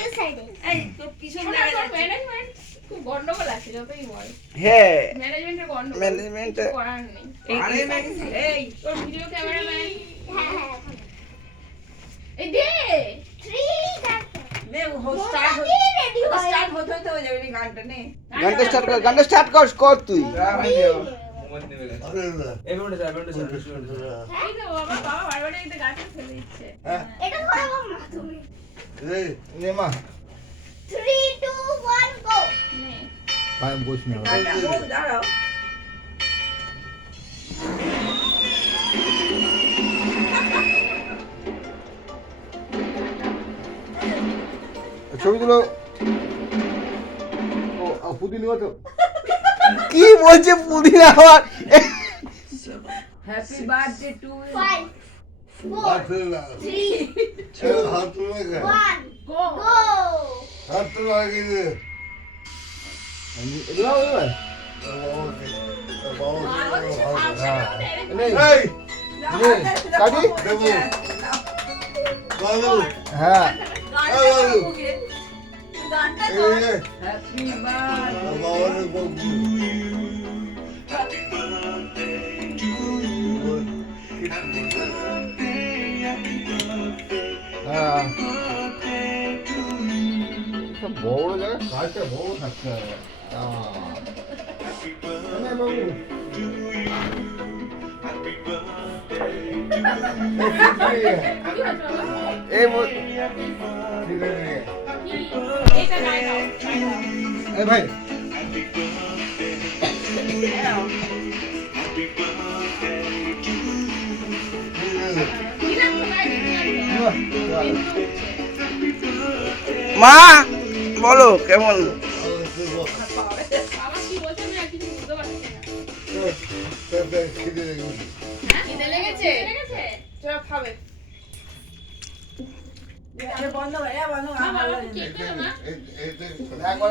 এই সাইডে এই তোর পিছন দেখা যাচ্ছে ম্যানেজমেন্ট খুব গন্ডগোল আছে যতই বল হ্যাঁ ম্যানেজমেন্টের গন্ডগোল ম্যানেজমেন্ট কিছু করার নেই আরে এই তোর ভিডিও ক্যামেরাম্যান হ্যাঁ এই দে 3 নে স্টার্ট রেডি হয়ে স্টার্ট হতে হতে হয়ে যাবে নি গানটা নে গানটা স্টার্ট কর তুই এই তো বাবা বারবার এটা গাছে ফেলে দিচ্ছে এটা ধরো মা তুমি নে মা 3 2 1 গো নে ভাই বস না গানটা বল দাঁড়াও ছবি তুলো ও পুদিনা তো কি বলছে পুদিনা আবার হ্যাপি বার্থডে টু 5 4 3 হাত লাগে 1 গো গো হাত লাগে রে এগুলো এগুলো নেই এই কাটি দেবো বাবু হ্যাঁ গানটা এই তো যে হ্যাপি বার্থডে বাবারে বাবু হ্যাঁ বড় জায়গা কাজটা বড় থাকতে হবে এই এটা গায়ে দাও এই ভাই মা বলো কেমন বাবা কি বলছে আমি আর কিছু বুঝতে পারছি না খিদে লেগেছে চল খাবে বন্ধ হয়ে বন্ধ মা বাবা কেক দেবে মা একবার